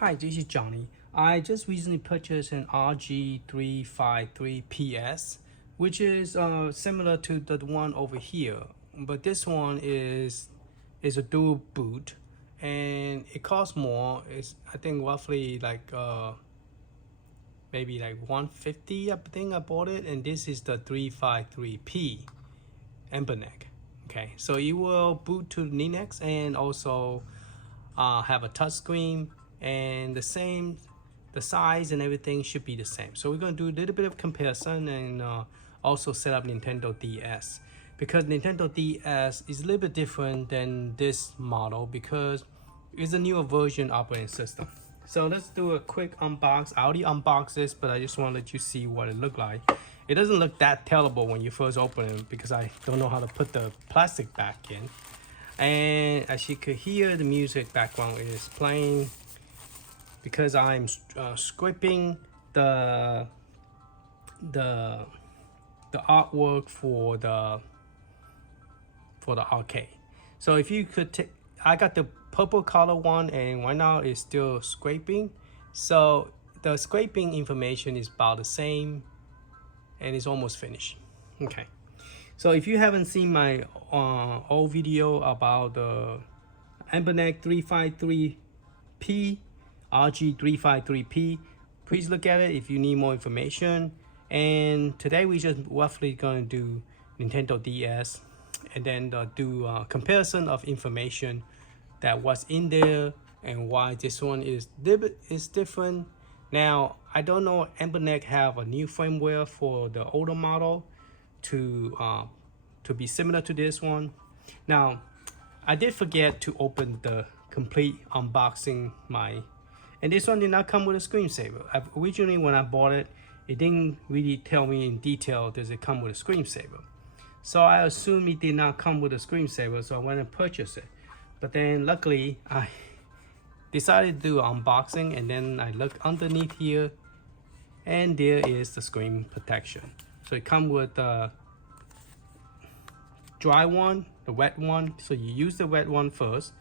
Hi, this is Johnny. I just recently purchased an RG353PS, which is similar to the one over here, but this one is a dual boot, and it costs more. It's I think roughly like maybe like 150. I think I bought it, and this is the 353P Anbernic. Okay, so you will boot to Linux and also have a touchscreen, and the size and everything should be the same. So we're going to do a little bit of comparison and also set up Nintendo DS, because Nintendo DS is a little bit different than this model because it's a newer version operating system. So let's do a quick unbox. I already unboxed this, but I just want to let you see what it looked like. It doesn't look that terrible when you first open it because I don't know how to put the plastic back in. And as you could hear, the music background is playing because I'm scraping the artwork for the arcade. So if you could take, I got the purple color one, and right now it's still scraping. So the scraping information is about the same, and it's almost finished. Okay. So if you haven't seen my old video about the Anbernic 353P, RG353P, please look at it if you need more information. And today we just roughly going to do Nintendo DS, and then do a comparison of information that was in there and why this one is different. Now, I don't know, Anbernic have a new firmware for the older model to be similar to this one. Now, I did forget to open the complete unboxing and this one did not come with a screensaver. Originally when I bought it, it didn't really tell me in detail does it come with a screensaver. So I assumed it did not come with a screensaver, so I went and purchased it. But then luckily I decided to do an unboxing, and then I looked underneath here and there is the screen protection. So it comes with the dry one, the wet one. So you use the wet one first.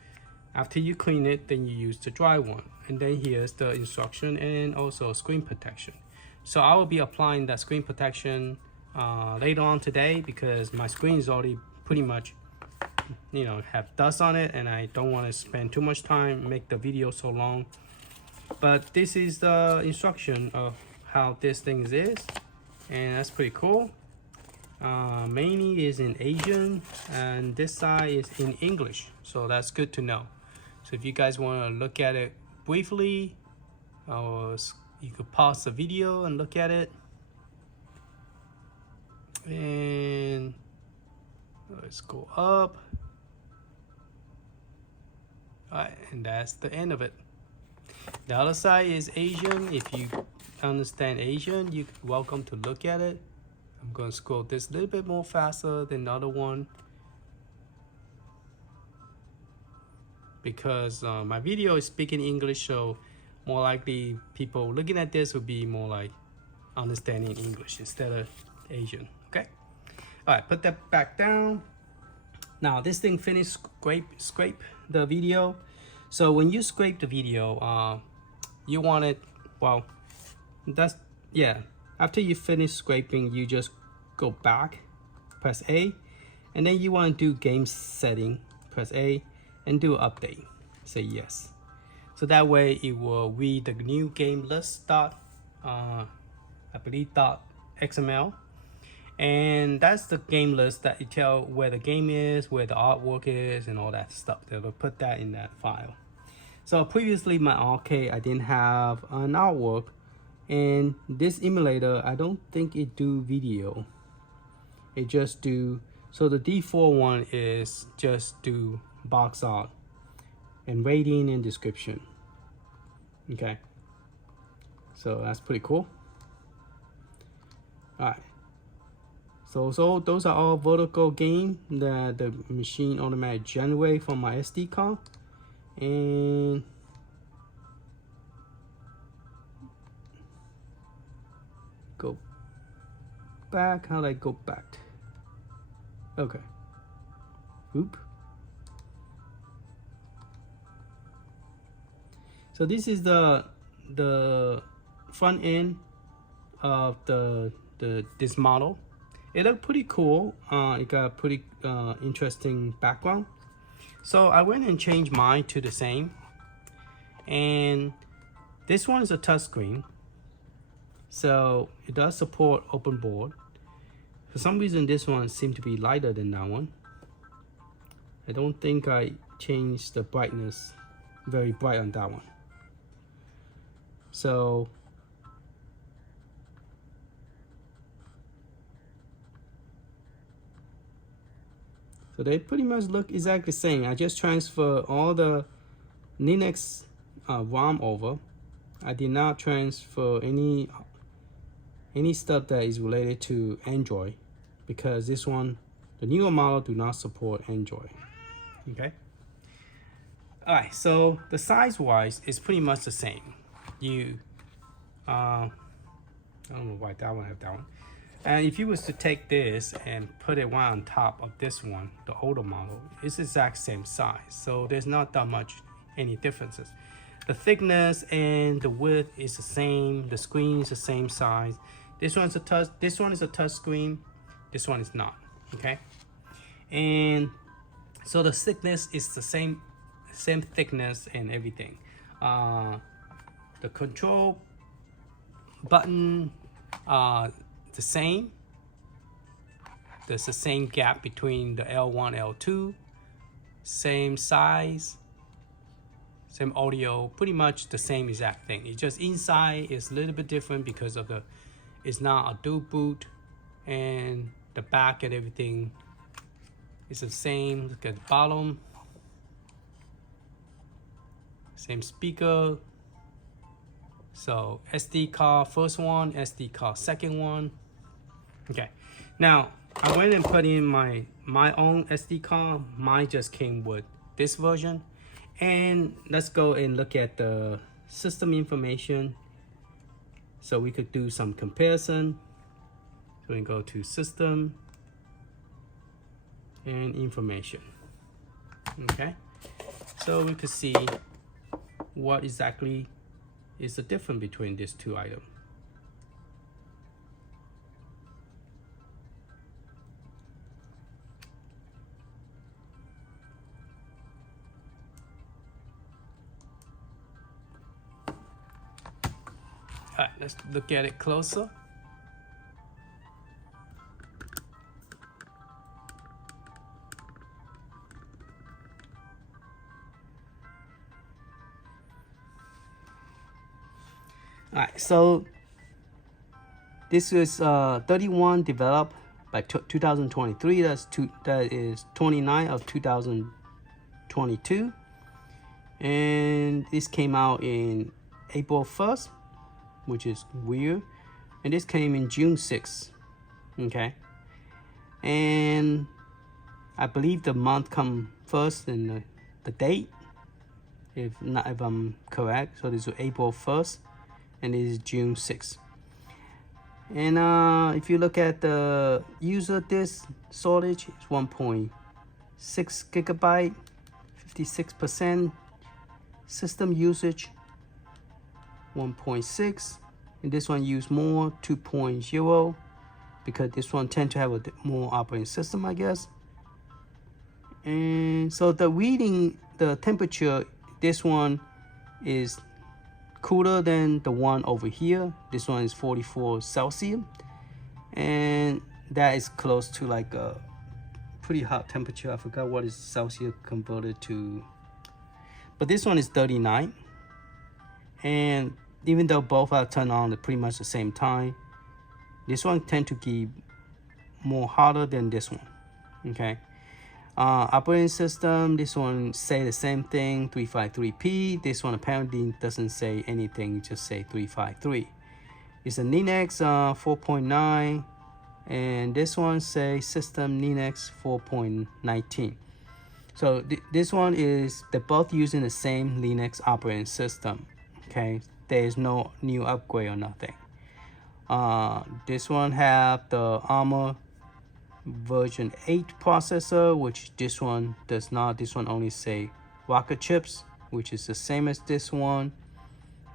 After you clean it, then you use the dry one. And then here's the instruction and also screen protection. So I will be applying that screen protection later on today because my screen is already pretty much, have dust on it, and I don't want to spend too much time, make the video so long. But this is the instruction of how this thing is, and that's pretty cool. Mainly is in Asian, and this side is in English, so that's good to know. So if you guys want to look at it briefly, or you could pause the video and look at it. And let's go up. Alright, and that's the end of it. The other side is Asian. If you understand Asian, you're welcome to look at it. I'm going to scroll this a little bit more faster than the other one because my video is speaking English, so more likely people looking at this would be more like understanding English instead of Asian. Okay. All right, put that back down. Now this thing finished scrape the video. So when you scrape the video, you want it, well, after you finish scraping, you just go back, press A, and then you want to do game setting, press A, and do update, say yes. So that way it will read the new game list I believe .xml, and that's the game list that you tell where the game is, where the artwork is, and all that stuff. They'll put that in that file. So previously my arcade, I didn't have an artwork, and this emulator, I don't think it do video. It just do, so the default one is just do box art and rating and description. Okay, so that's pretty cool. All right, so those are all vertical game that the machine automatically generate from my SD card. And go back. How do I go back? Okay. Oop. So this is the front end of this model. It looked pretty cool. It got a pretty interesting background. So I went and changed mine to the same. And this one is a touchscreen. So it does support open board. For some reason, this one seemed to be lighter than that one. I don't think I changed the brightness very bright on that one. So they pretty much look exactly the same. I just transfer all the Linux ROM over. I did not transfer any stuff that is related to Android, because this one, the newer model, do not support Android. Okay. All right. So the size wise is pretty much the same. I don't know why that one have that one. And if you was to take this and put it one on top of this one, the older model, it's the exact same size. So there's not that much any differences. The thickness and the width is the same. The screen is the same size. This one is a touch screen. This one is not. Okay. And so the thickness is the same thickness and everything. The control button the same. There's the same gap between the L1, L2, same size, same audio, pretty much the same exact thing. It's just inside is a little bit different because of it's not a dual boot, and the back and everything is the same. Look at the bottom, same speaker. So SD card first one, SD card second one. Okay, now I went and put in my own SD card. Mine just came with this version. And let's go and look at the system information, so we could do some comparison. So we go to system and information. Okay, so we could see what exactly is the difference between these two items. All right, let's look at it closer. All right, so this is 31 developed by 2023. That is 29 of 2022, and this came out in April 1st, which is weird, and this came in June 6th. Okay, and I believe the month come first and the date, if I'm correct. So this is April 1st. And this is June 6th. And if you look at the user disk storage, it's 1.6 gigabyte, 56%. System usage, 1.6. And this one use more, 2.0, because this one tend to have a more operating system, I guess. And so the reading, the temperature, this one is cooler than the one over here. This one is 44 Celsius, and that is close to like a pretty hot temperature. I forgot what is Celsius converted to, but this one is 39. And even though both are turned on at pretty much the same time, this one tend to be more hotter than this one. Okay. Operating system, this one say the same thing, 353P. This one apparently doesn't say anything, just say 353. It's a Linux 4.9, and this one say system Linux 4.19. So this one is, they're both using the same Linux operating system. Okay, there's no new upgrade or nothing. This one have the Armor version 8 processor, which this one does not. This one only say Rocket chips, which is the same as this one.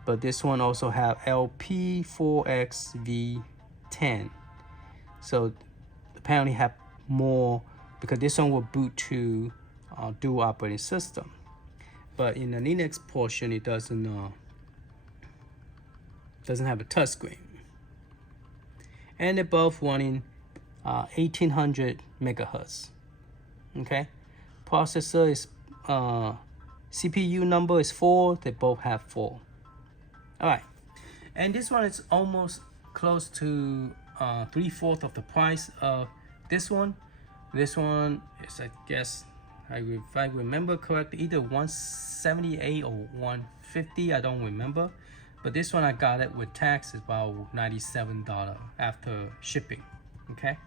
but this one also have LP4XV10. So apparently have more, because this one will boot to dual operating system. But in the Linux portion, it doesn't have a touchscreen. And they're both running 1800 megahertz. Okay, processor is CPU number is 4. They both have 4. All right, and this one is almost close to 3/4 of the price of this one. This one is, I guess, if I remember correctly, either 178 or 150. I don't remember, but this one I got it with tax is about $97 after shipping. Okay,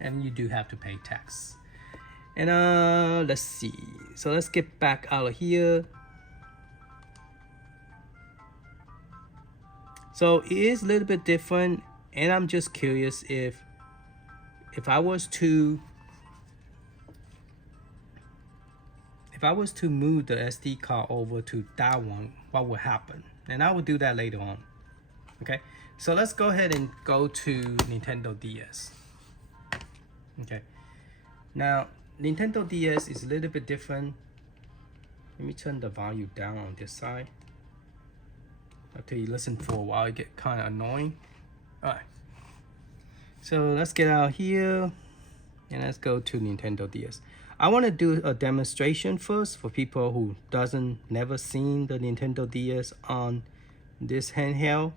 and you do have to pay tax. And let's see. So let's get back out of here. So it is a little bit different, and I'm just curious if I was to move the SD card over to that one, what would happen? And I will do that later on. Okay, so let's go ahead and go to Nintendo DS. Okay, now Nintendo DS is a little bit different. Let me turn the volume down on this side. After you listen for a while, it get kind of annoying. All right, so let's get out here and let's go to Nintendo DS. I want to do a demonstration first for people who never seen the Nintendo DS on this handheld.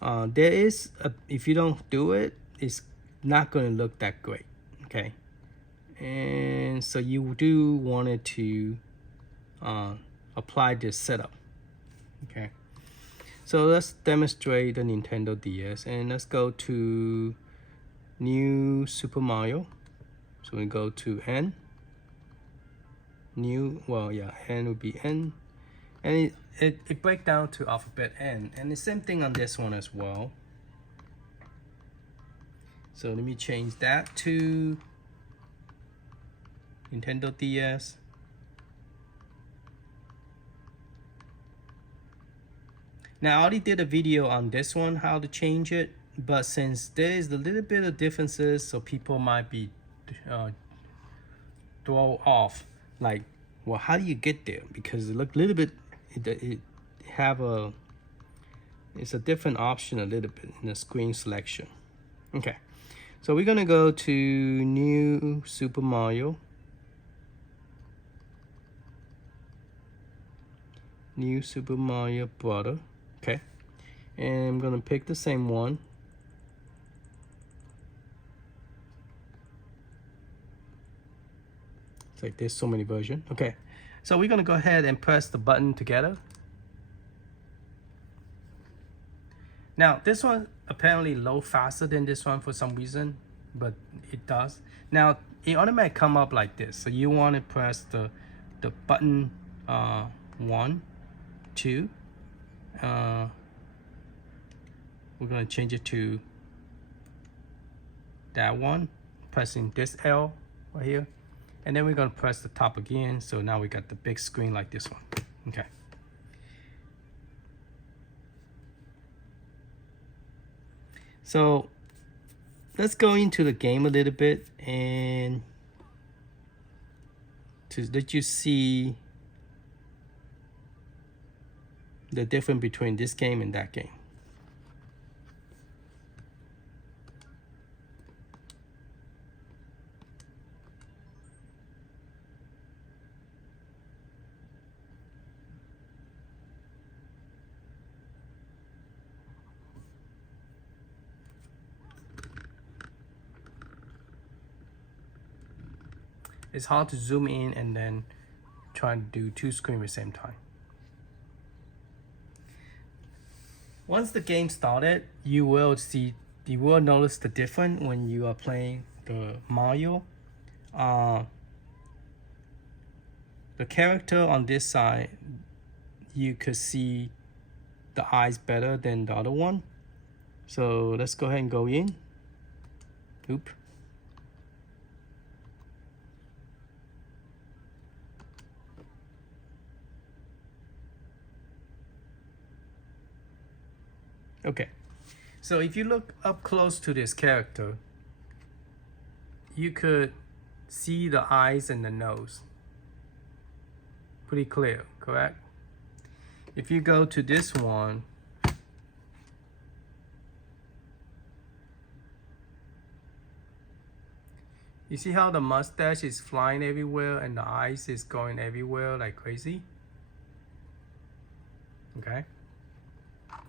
There is if you don't do it, it's not going to look that great. Okay, and so you do want it to apply this setup. Okay, so let's demonstrate the Nintendo DS, and let's go to New Super Mario. So we go to N. N would be N, and it breaks down to alphabet N, and the same thing on this one as well. So let me change that to Nintendo DS. Now I already did a video on this one, how to change it, but since there is a little bit of differences, so people might be throw off, like, well, how do you get there? Because it look a little bit, it's a different option a little bit in the screen selection. Okay, so we're gonna go to New Super Mario. New Super Mario Brother. Okay, and I'm gonna pick the same one. It's like there's so many versions. Okay, so we're gonna go ahead and press the button together. Now this one apparently load faster than this one for some reason, but it does. Now it automatically come up like this, so you want to press the button 1, 2. We're gonna change it to that one, pressing this L right here, and then we're gonna press the top again. So now we got the big screen like this one. Okay. So let's go into the game a little bit and to let you see the difference between this game and that game. It's hard to zoom in and then try to do 2 screens at the same time. Once the game started, you will notice the difference when you are playing the Mario. The character on this side, you could see the eyes better than the other one. So let's go ahead and go in. Oop. Okay, so if you look up close to this character, you could see the eyes and the nose. Pretty clear, correct? If you go to this one, you see how the mustache is flying everywhere and the eyes is going everywhere like crazy? Okay.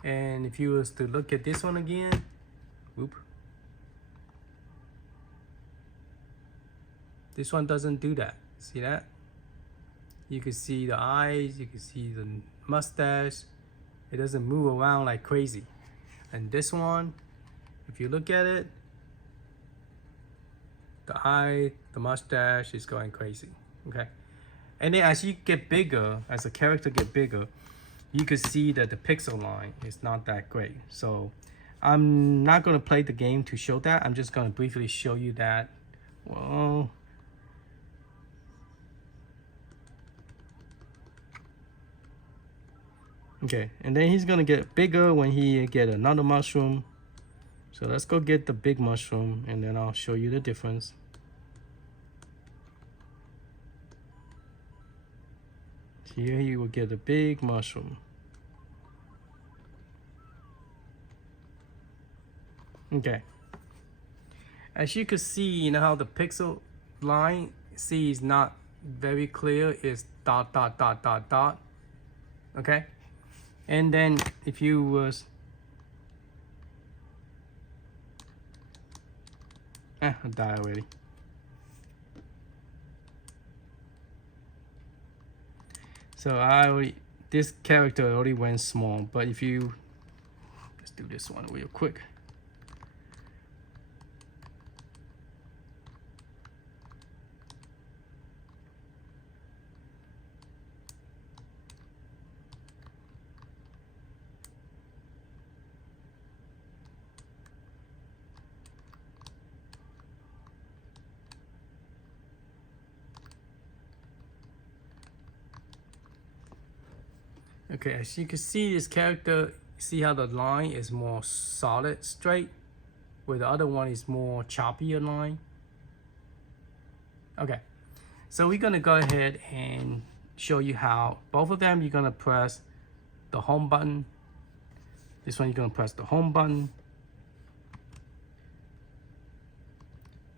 And if you was to look at this one again, whoop. This one doesn't do that. See that? You can see the eyes, you can see the mustache. It doesn't move around like crazy. And this one, if you look at it, the eye, the mustache is going crazy, okay? And then as you get bigger, as the character get bigger, you can see that the pixel line is not that great. So I'm not gonna play the game to show that. I'm just gonna briefly show you that. Well, okay, and then he's gonna get bigger when he get another mushroom. So let's go get the big mushroom and then I'll show you the difference. Here you will get a big mushroom. Okay. As you can see, you know how the pixel line, see, is not very clear, it's dot, dot, dot, dot, dot. Okay? And then if you was I died already. So this character already went small, but if you, let's do this one real quick. Okay, as you can see, this character, see how the line is more solid, straight, where the other one is more choppy line. Okay, so we're gonna go ahead and show you how both of them, you're gonna press the home button. This one, you're gonna press the home button.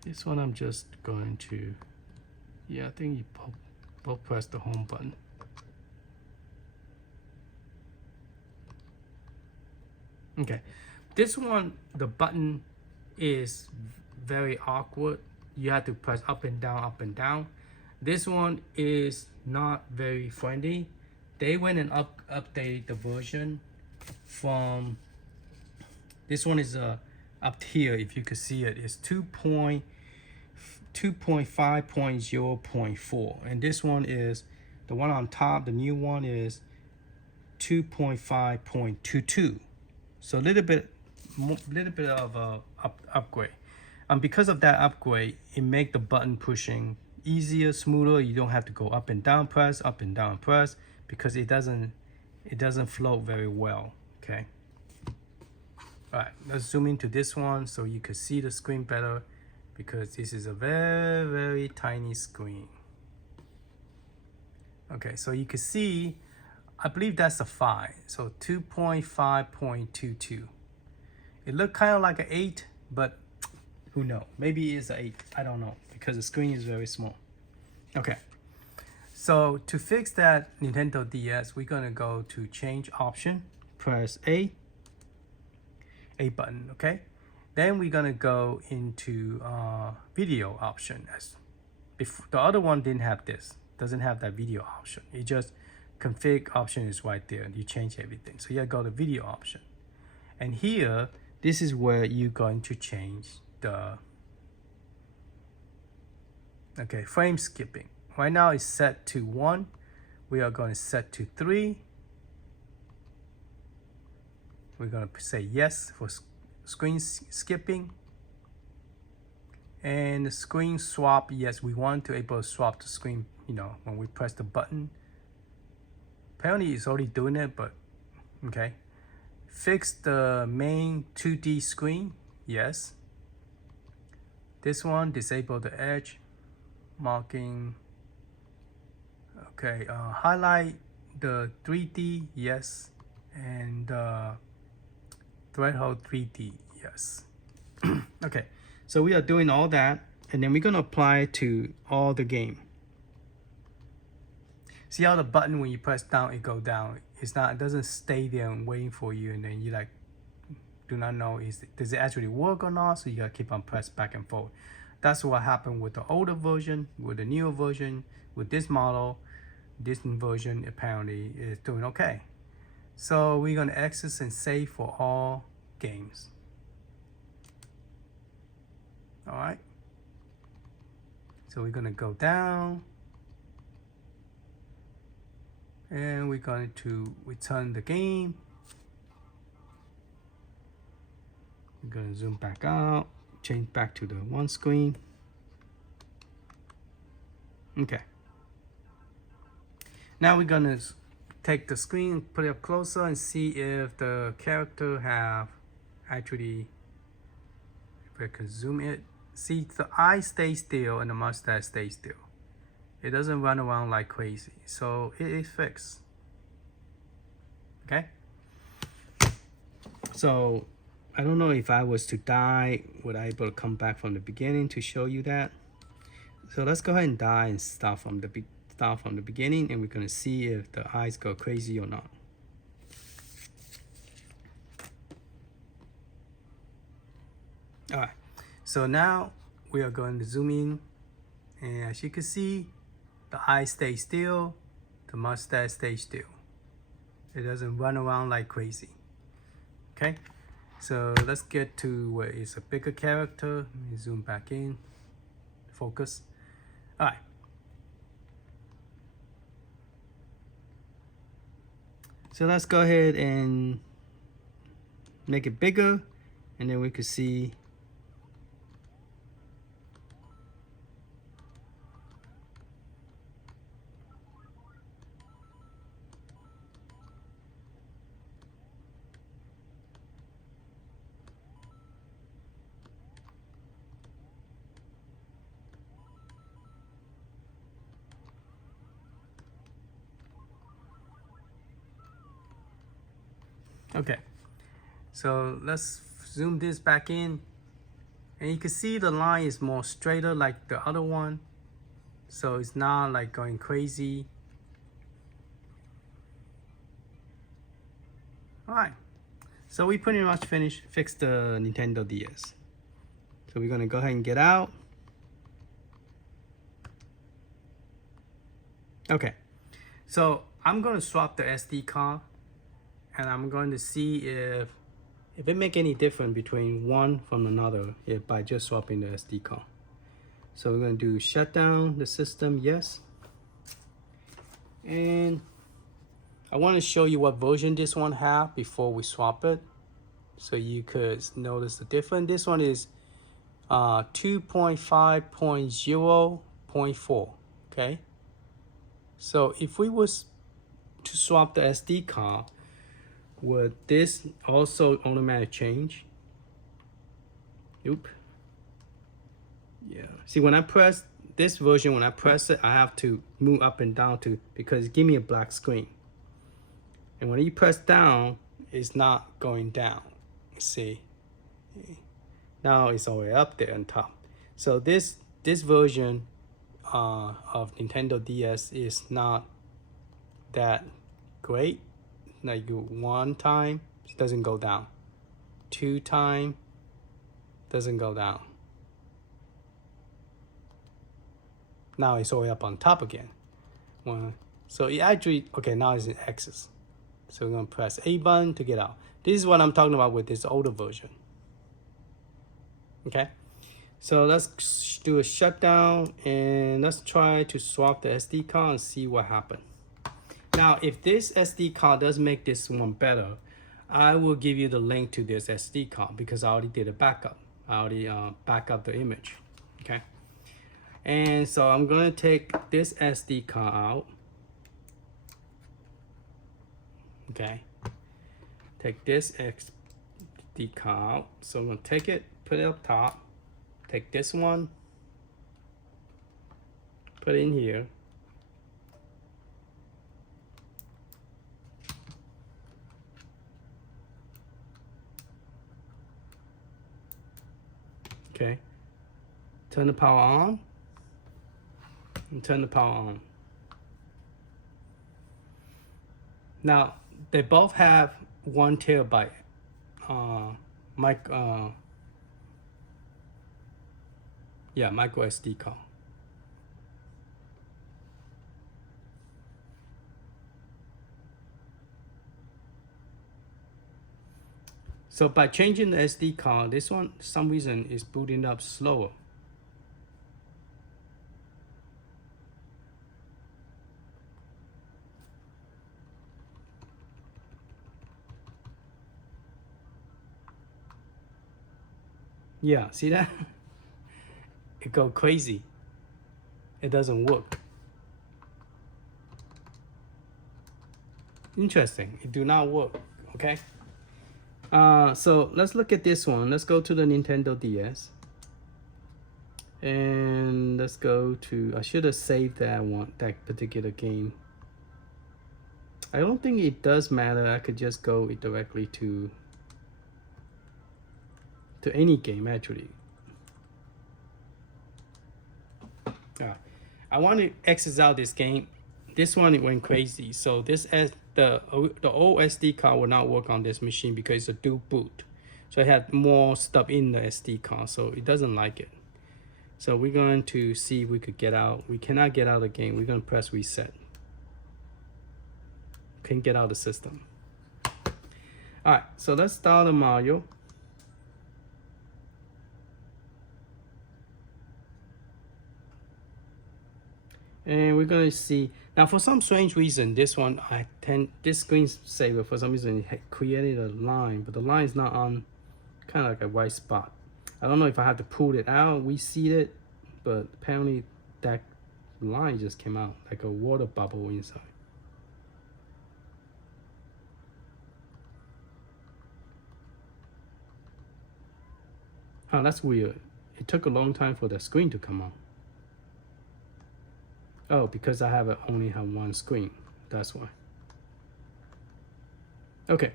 This one, I'm just going to, yeah, I think you both press the home button. Okay, this one, the button is very awkward. You have to press up and down, up and down. This one is not very friendly. They went and updated the version from, this one is up here, if you could see it, is 2.5.0.4. And this one is, the one on top, the new one is 2.5.22. So a little bit of a upgrade. Because of that upgrade, it make the button pushing easier, smoother. You don't have to go up and down press, up and down press, because it doesn't float very well. Okay. All right, let's zoom into this one so you can see the screen better, because this is a very, very tiny screen. Okay, so you can see, I believe that's a 5, so 2.5.22. It looked kind of like an 8, but who knows? Maybe it is an 8. I don't know, because the screen is very small. Okay, so to fix that Nintendo DS, we're gonna go to change option, press A button, okay? Then we're gonna go into video option. As before, the other one didn't have this, doesn't have that video option. It just config option is right there, and you change everything. So you go to video option, and here this is where you're going to change the frame skipping. Right now it's set to 1. We are going to set to 3. We're going to say yes for screen skipping, and the screen swap. Yes, we want to able to swap the screen, you know, when we press the button. Apparently it's already doing it, but okay. fix the main 2D screen, yes. This one, disable the edge marking. Okay, highlight the 3D, yes, and threshold 3D, yes. Okay, so we are doing all that, and then we're gonna apply it to all the game. See how the button, when you press down, it goes down. It doesn't stay there and waiting for you, and then you like do not know does it actually work or not. So you gotta keep on press back and forth. That's what happened with the older version, with the newer version, with this model. This version apparently is doing okay. So we're gonna access and save for all games. All right. So we're gonna go down, and we're going to return the game. We're gonna zoom back out, change back to the one screen. Okay. Now we're gonna take the screen, put it up closer, and see if the character have actually, if I can zoom it, see the eye stays still and the mustache stays still. It doesn't run around like crazy, so it is fixed. Okay. So I don't know if I was to die, would I be able to come back from the beginning to show you that? So let's go ahead and die and start from the beginning, and we're gonna see if the eyes go crazy or not. All right, so now we are going to zoom in, and as you can see, the eyes stay still, the mustache stays still. It doesn't run around like crazy. Okay, so let's get to where it's a bigger character. Let me zoom back in, focus. All right. So let's go ahead and make it bigger, and then we could see okay, so let's zoom this back in, and you can see the line is more straighter like the other one, so it's not like going crazy. All right, so we pretty much fixed the Nintendo DS. So we're gonna go ahead and get out. Okay, so I'm gonna swap the SD card, and I'm going to see if it make any difference between one from another by just swapping the SD card. So we're going to do shut down the system, yes. And I want to show you what version this one have before we swap it, so you could notice the difference. This one is 2.5.0.4, okay? So if we was to swap the SD card, would this also automatic change? Oop. Yeah. See, when I press this version, when I press it, I have to move up and down because it give me a black screen. And when you press down, it's not going down. See, now it's all the way up there on top. So this version of Nintendo DS is not that great. Like one time, it doesn't go down. 2 times, doesn't go down. Now it's all the way up on top again. So it actually, okay, now it's in X's. So we're gonna press A button to get out. This is what I'm talking about with this older version. Okay, so let's do a shutdown, and let's try to swap the SD card and see what happens. Now, if this SD card does make this one better, I will give you the link to this SD card because I already did a backup. I already back up the image, okay? And so I'm gonna take this SD card out, okay? take this SD card out. So I'm gonna take it, put it up top, take this one, put it in here. Okay, turn the power on and turn the power on. Now they both have 1 terabyte micro SD card. So by changing the SD card, this one, for some reason, is booting up slower. Yeah, see that? It go crazy. It doesn't work. Interesting, it do not work, okay? So let's look at this one. Let's go to the Nintendo DS. And let's go to, I should have saved that particular game. I don't think it does matter. I could just go directly to any game actually. I want to exit out this game. This one, it went crazy. So this the old SD card will not work on this machine because it's a dual boot. So it had more stuff in the SD card, so it doesn't like it. So we're going to see if we could get out. We cannot get out of the game. We're going to press reset. Can't get out of the system. All right, so let's start a Mario. And we're going to see now, for some strange reason, this one this screensaver, for some reason, it had created a line, but the line is not on, kind of like a white spot. I don't know if I have to pull it out, reseat it, but apparently that line just came out like a water bubble inside. Oh, that's weird. It took a long time for the screen to come on. Oh, because I only have one screen. That's why. Okay.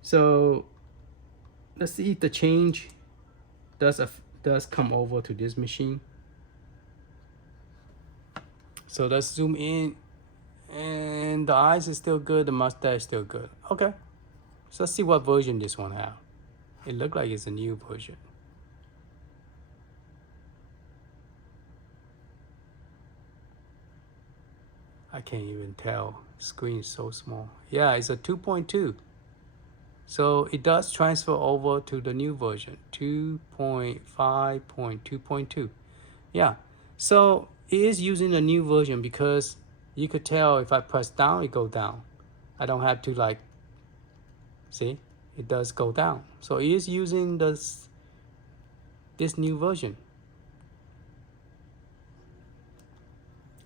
So let's see if the change does come over to this machine. So let's zoom in, and the eyes is still good. The mustache is still good. Okay. So let's see what version this one have. It looked like it's a new version. I can't even tell. Screen is so small. Yeah, it's a 2.2. So it does transfer over to the new version, 2.5.2.2. Yeah, so it is using a new version because you could tell if I press down, it go down. I don't have to like, see, it does go down. So it is using this new version.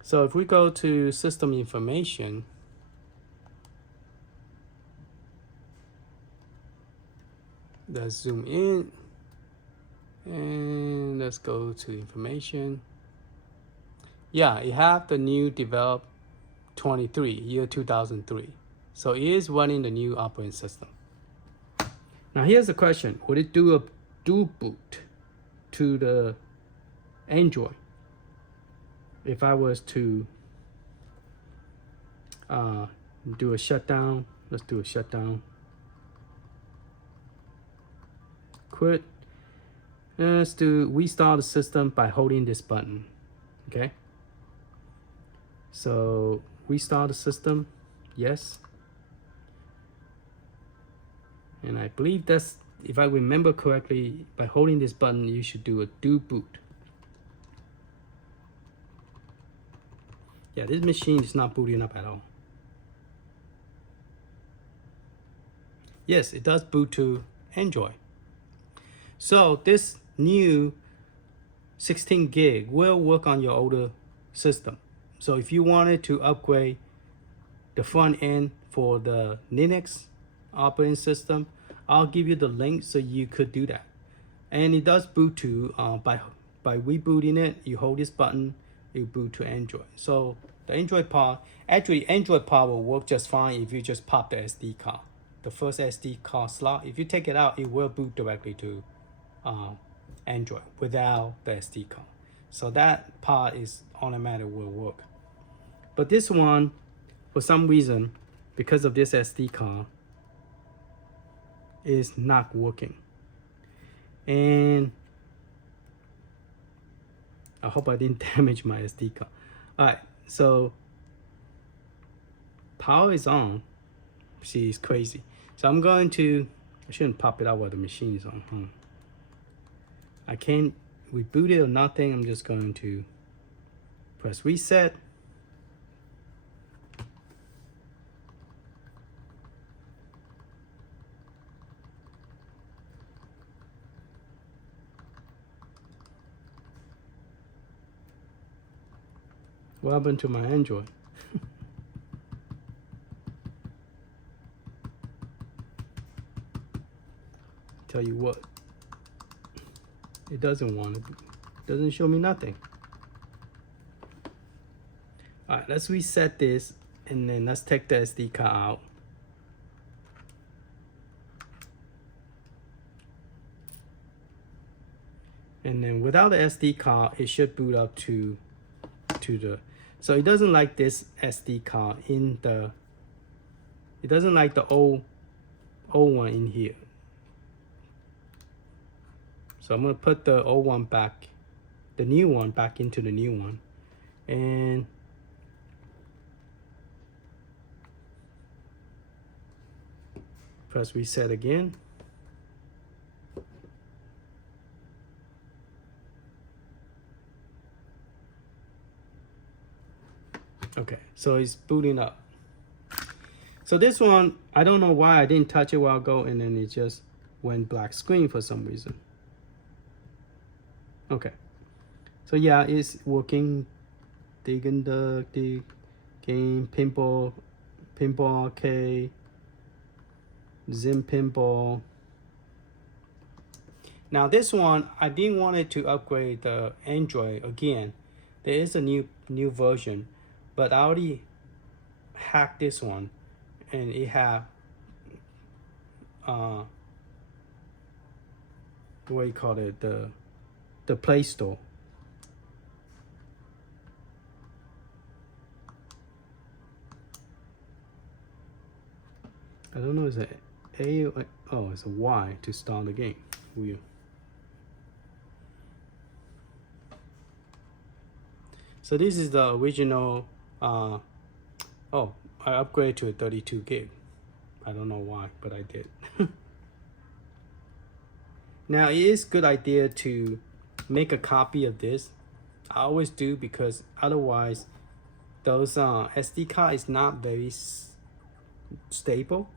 So if we go to system information, let's zoom in and let's go to information. Yeah, it have the new developed 23, year 2003. So it is running the new operating system. Now here's the question, would it do a dual boot to the Android? If I was to do a shutdown, let's do a shutdown. Quit. And let's do restart the system by holding this button. Okay. So restart the system, yes. And I believe that's, if I remember correctly, by holding this button, you should do a dual boot. Yeah, this machine is not booting up at all. Yes, it does boot to Android. So this new 16 gig will work on your older system. So if you wanted to upgrade the front end for the Linux operating system, I'll give you the link so you could do that. And it does boot to by rebooting it. You hold this button, it boot to Android. So the Android part, actually Android part will work just fine if you just pop the SD card, the first SD card slot. If you take it out, it will boot directly to Android without the SD card. So that part is automatic, will work. But this one, for some reason, because of this SD card, is not working. And I hope I didn't damage my SD card. All right, so power is on. See, it's crazy. So I'm going to, I shouldn't pop it out while the machine is on. I can't reboot it or nothing. I'm just going to press reset. What happened to my Android? Tell you what, it doesn't want to, doesn't show me nothing. All right, let's reset this, and then let's take the SD card out. And then without the SD card, it should boot up to the, so it doesn't like this SD card in the, it doesn't like the old one in here. So I'm gonna put the old one back, the new one back into the new one, and press reset again. Okay, so it's booting up. So this one, I don't know why I didn't touch it a while ago, and then it just went black screen for some reason. Okay, so yeah, it's working. Digging the game, pinball arcade, Zim pinball. Now this one, I didn't want it to upgrade the Android again. There is a new version, but I already hacked this one, and it have what do you call it, the Play Store. I don't know, is it A or, oh, it's a Y to start the game. Weird. So this is the original, oh, I upgraded to a 32 gig. I don't know why, but I did. Now it is a good idea to make a copy of this. I always do, because otherwise those SD card is not very stable.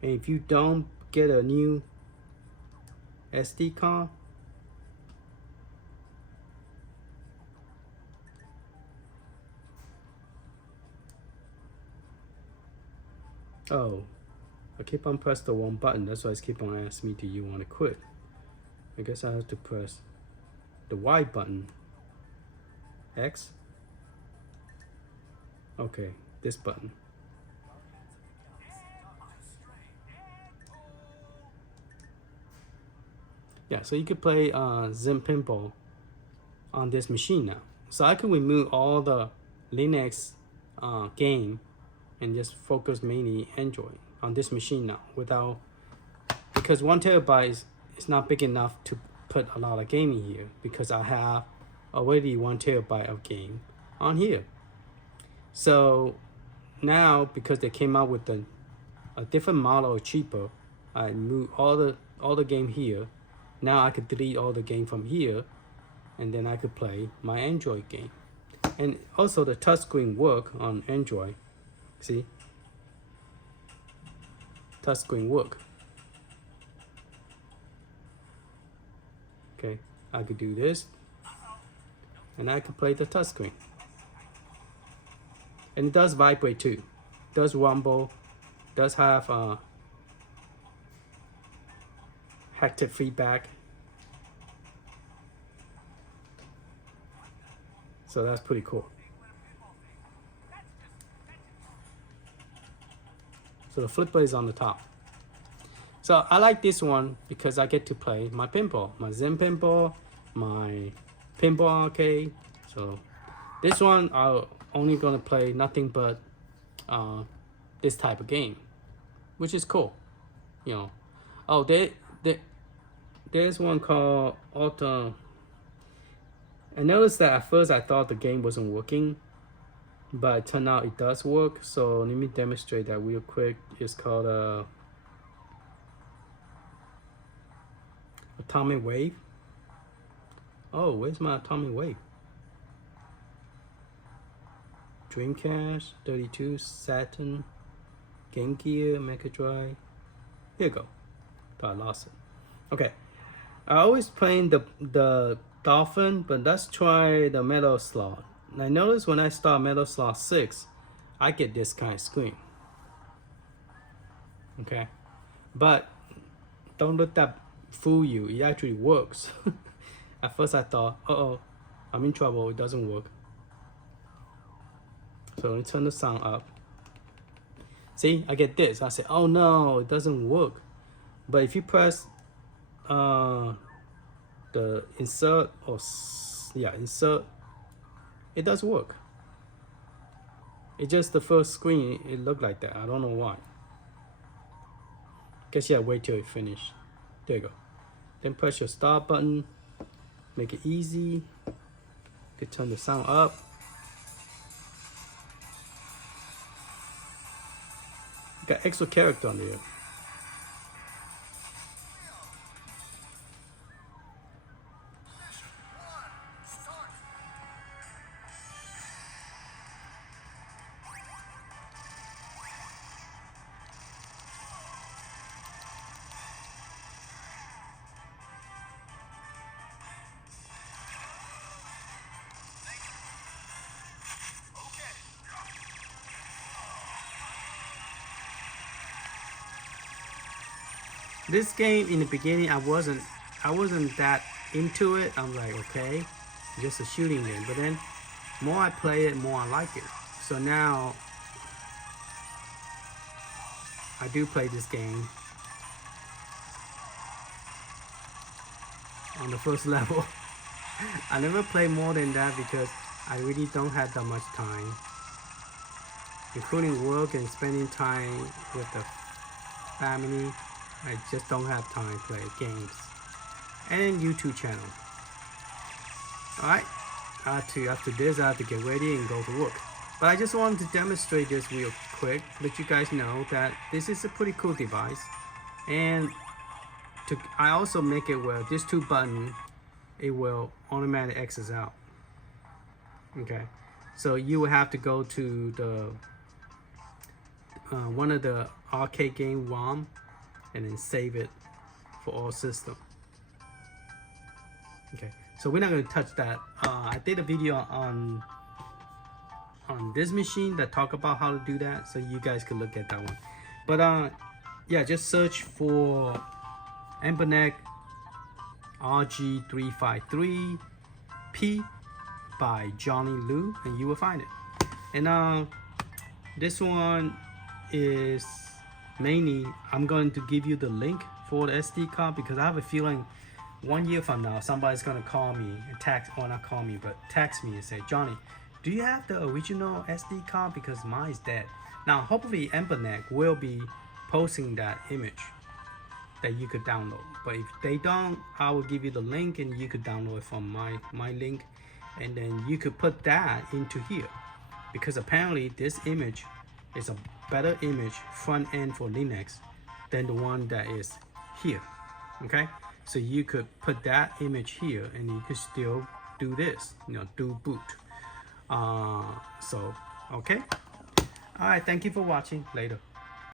And if you don't get a new SD card, oh, I keep on pressing the wrong button. That's why it's keep on asking me, do you want to quit? I guess I have to press the Y button. X. Okay, this button. Yeah, so you could play Zim Pinball on this machine now. So I can remove all the Linux game and just focus mainly Android on this machine now, without, because 1 terabyte is not big enough to put a lot of gaming here, because I have already 1 terabyte of game on here. So now, because they came out with a different model, cheaper, I moved all the game here. Now I could delete all the game from here, and then I could play my Android game. And also the touchscreen work on Android. See? Touchscreen work. Okay, I could do this, and I could play the touchscreen. And it does vibrate too. It does rumble. Does have haptic feedback. So that's pretty cool. So the flipper is on the top. So I like this one because I get to play my pinball, my Zen pinball, my pinball arcade. So this one I'm only gonna play nothing but this type of game, which is cool, you know. Oh, there's one called Auto. I noticed that at first I thought the game wasn't working, but it turned out it does work. So let me demonstrate that real quick. It's called Atomic Wave. Oh, where's my Atomic Wave? Dreamcast, 32, Saturn, Game Gear, Mega Drive. Here you go. Thought I lost it. Okay. I always playing the Dolphin, but let's try the Metal Slug. And I notice when I start Metal Slug 6, I get this kind of screen. Okay. But don't let that fool you. It actually works. At first I thought, uh-oh, I'm in trouble. It doesn't work. So let me turn the sound up. See, I get this. I say, oh no, it doesn't work. But if you press the insert or insert, it does work. It's just the first screen, it looked like that. I don't know why. Guess you gotta wait till it finishes. There you go. Then press your start button. Make it easy. You can turn the sound up. Got extra character on there. This game in the beginning I wasn't that into it. I'm like, okay, just a shooting game. But then more I play it, more I like it. So now I do play this game on the first level. I never play more than that because I really don't have that much time, including work and spending time with the family. I just don't have time to play games. And YouTube channel. Alright, after this I have to get ready and go to work. But I just wanted to demonstrate this real quick, let you guys know that this is a pretty cool device. And I also make it where this 2 button, it will automatically exit out. Okay, so you will have to go to the one of the arcade game ROM and then save it for all system. Okay, so we're not going to touch that. I did a video on this machine that talk about how to do that, so you guys can look at that one. But yeah, just search for Anbernic RG353P by Johnny Liu and you will find it. And this one is mainly, I'm going to give you the link for the SD card because I have a feeling 1 year from now somebody's gonna call me and not call me, but text me and say, Johnny, do you have the original SD card because mine is dead. Now hopefully Anbernic will be posting that image that you could download, but if they don't, I will give you the link and you could download it from my link, and then you could put that into here because apparently this image is a better image front end for Linux than the one that is here. Okay, so you could put that image here and you could still do this, do boot. So okay, all right, thank you for watching. Later.